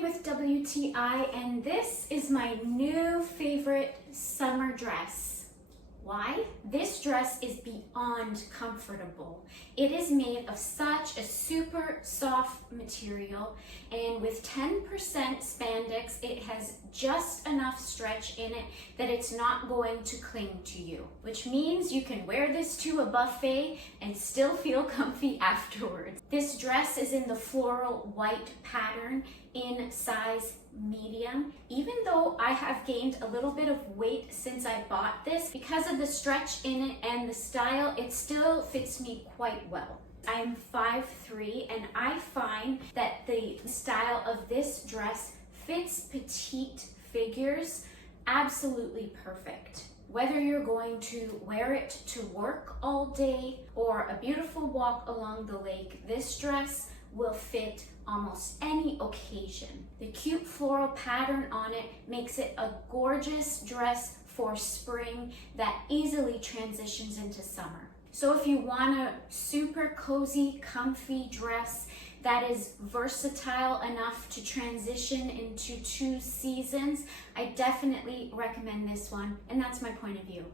Flowy with WTI, and this is my new favorite summer dress. Why? This dress is beyond comfortable. It is made of such a super soft material, and with 10% spandex, it has just enough stretch in it that it's not going to cling to you, which means you can wear this to a buffet and still feel comfy afterwards. This dress is in the floral white pattern in size medium. Even though I have gained a little bit of weight since I bought this, because of the stretch in it and the style, it still fits me quite well. I'm 5'3", and I find that the style of this dress fits petite figures absolutely perfect. Whether you're going to wear it to work all day or a beautiful walk along the lake, this dress will fit almost any occasion. The cute floral pattern on it makes it a gorgeous dress for spring that easily transitions into summer. So if you want a super cozy, comfy dress that is versatile enough to transition into 2 seasons, I definitely recommend this one, and that's my point of view.